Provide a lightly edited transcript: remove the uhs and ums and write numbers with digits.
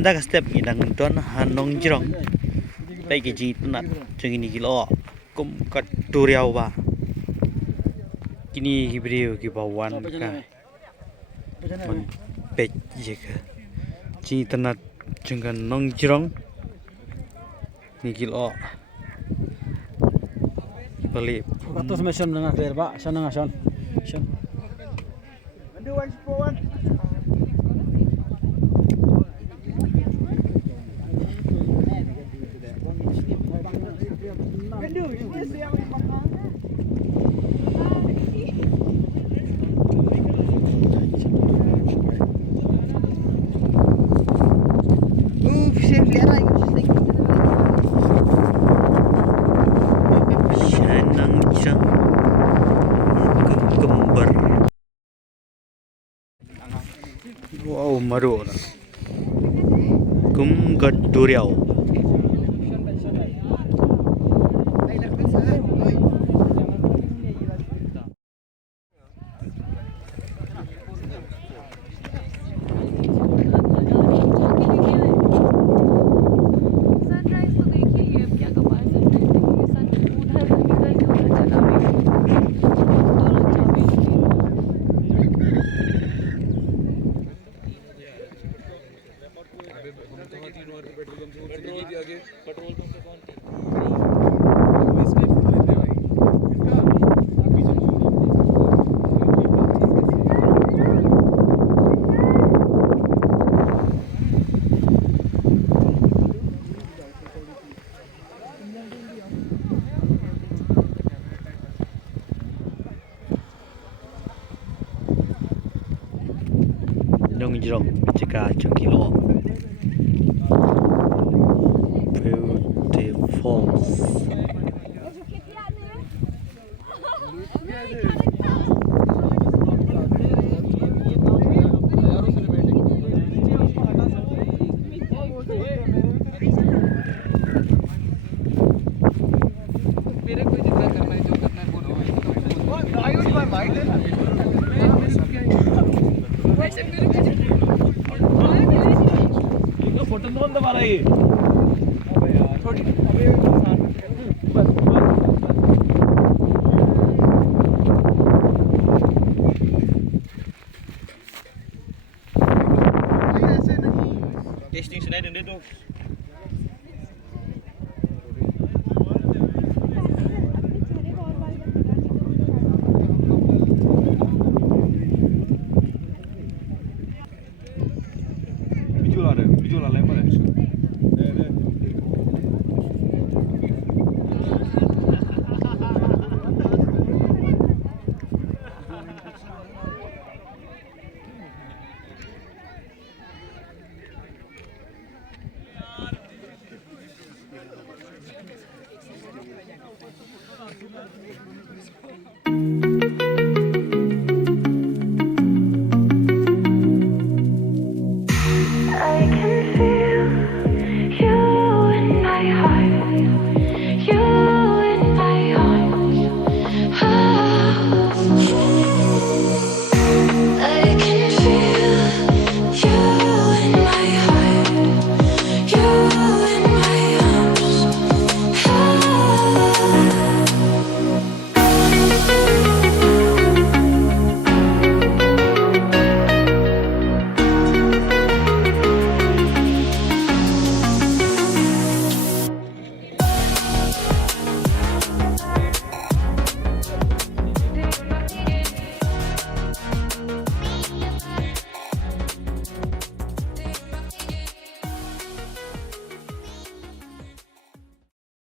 Manda ka step ngidang don hanong jirong pai ke ji tunat chungi ni kilo kum kat turiaw ba kini hibriu ki bawan ka man pet je ka ji tunat chungan nong jirong ni kilo balik Katos mesin dengan clear pak, sana ngason. Mesin. Andu 141. Wow, maru na. Kum gat duriaw. Nong jirong cika cungkilo beautiful photo कौन दबा रहा है ये? Testing सुनाई देंगे तो